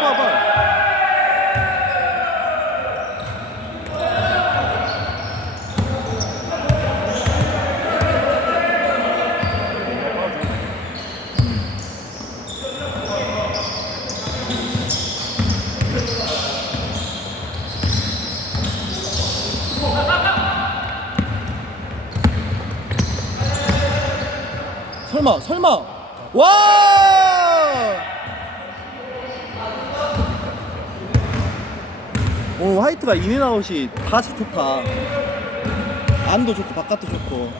봐, 봐. 설마, 설마. 와! 오, 화이트가 인앤아웃이 다 좋다. 안도 좋고, 바깥도 좋고.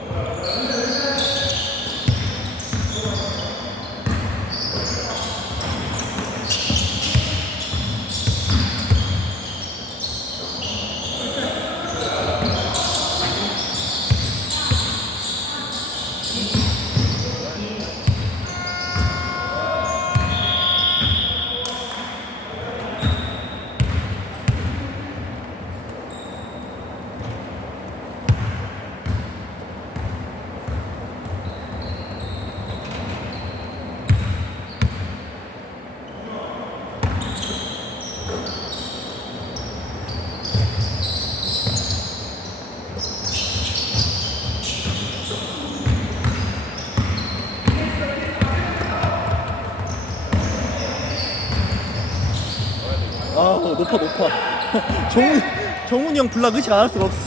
어, 높아, 높아. 정훈, 정훈이 형 블락 의식 안 할 수가 없어.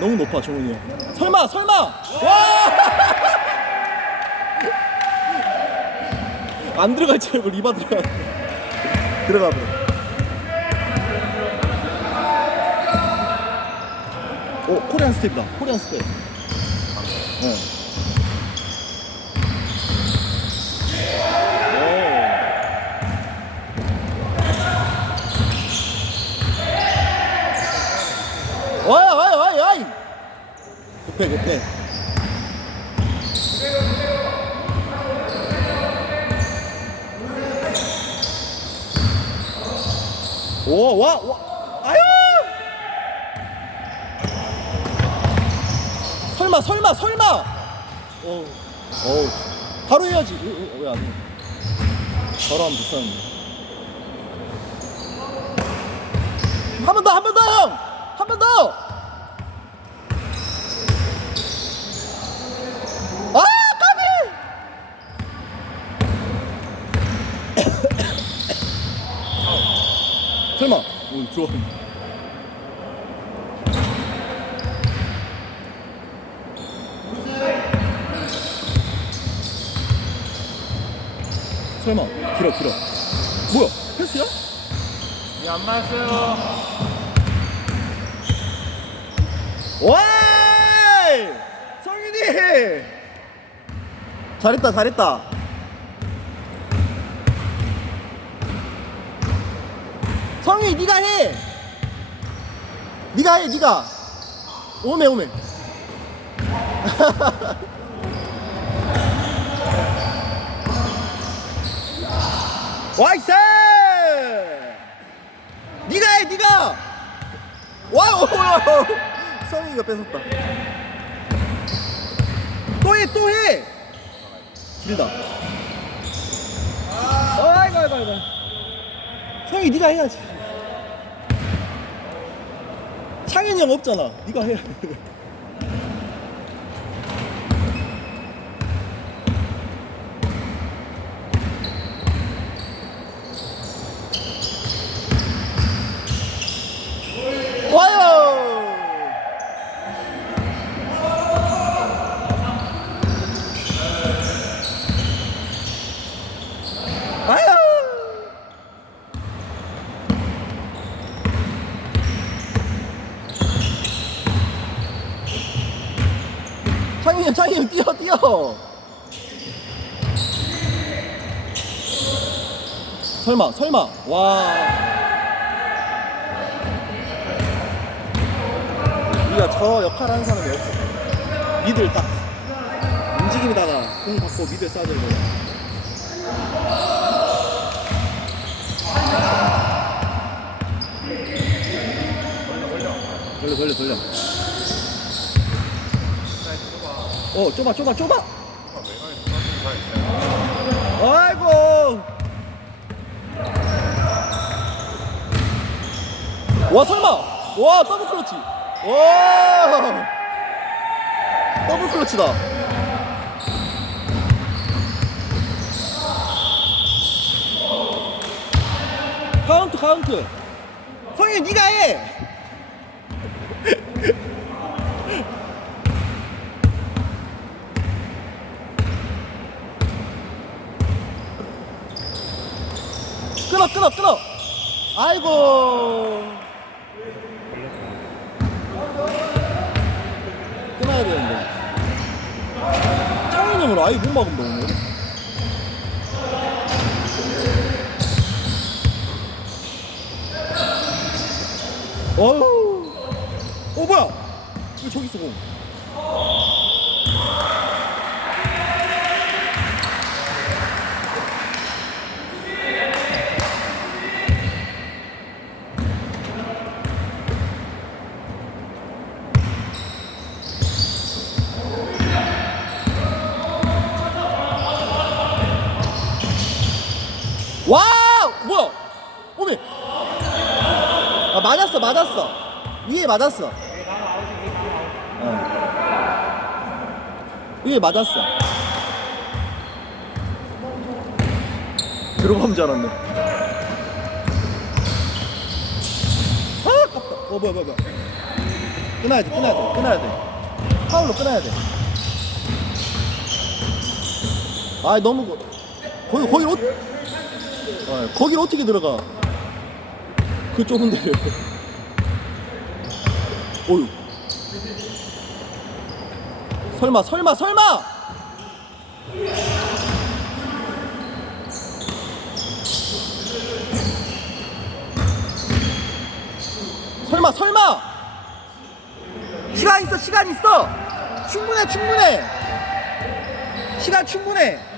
너무 높아, 정훈이 형. 설마, 설마! 와! 안 들어갈 줄 알고 리바 들어가. 들어가 버려. 오, 코리안 스텝이다. 코리안 스텝. 어. 오. 와이 와이 와이 와이 급해 급해 오와 와 아유 설마 설마 설마 어, 어 바로 해야지 왜안 해? 바로 하면 비싸는데 한 번 더 한 번더 형! 한번 더! 아 까비! 설마 오 들어와 설마 길어 길어 뭐야 패스야? 안 맞았어요. 와이! 성윤이! 잘했다, 잘했다. 성윤이, 네가 해. 네가 해, 네가. 오메, 오메. 와이스! 네가 해, 네가. 와우! 성희가 뺏었다. 또 해, 또 해! 길다. 아이고, 아이고, 아이고. 성희, 네가 해야지. 창현이 형 없잖아. 네가 해. 와요! 와요! 창희 형 뛰어, 뛰어! 설마, 설마, 와. 우리가 저 역할 하는 사람이 없어. 미들 딱 움직임에다가 공 받고 미들 쏴야 되는 거야. 돌려 돌려 돌려. 어 좁아 좁아 좁아. 아이고. 와 설마. 와 더블 클러치. 와. 더블 클러치다. 카운트 카운트. 성현 니가 해. 끊어 끊어 끊어. 아이고. 끊어야 되는데. 창현 형을 아예 못 막은다 오늘 어우 어 뭐야? 왜 저기 있어 공 와우! 뭐야? 오메 아 맞았어 맞았어. 위에 맞았어. 어. 위에 맞았어. 들어가면 줄 알았네 아 아깝다. 어 뭐야 뭐야 뭐야. 끊어야 돼 끊어야 돼 끊어야 돼. 파울로 끊어야 돼. 아 너무 거- 거기 거기 어, 어 거길 어떻게 들어가? 그 좁은 데를 어휴. 설마 설마 설마! 설마 설마! 시간 있어 시간 있어! 충분해 충분해! 시간 충분해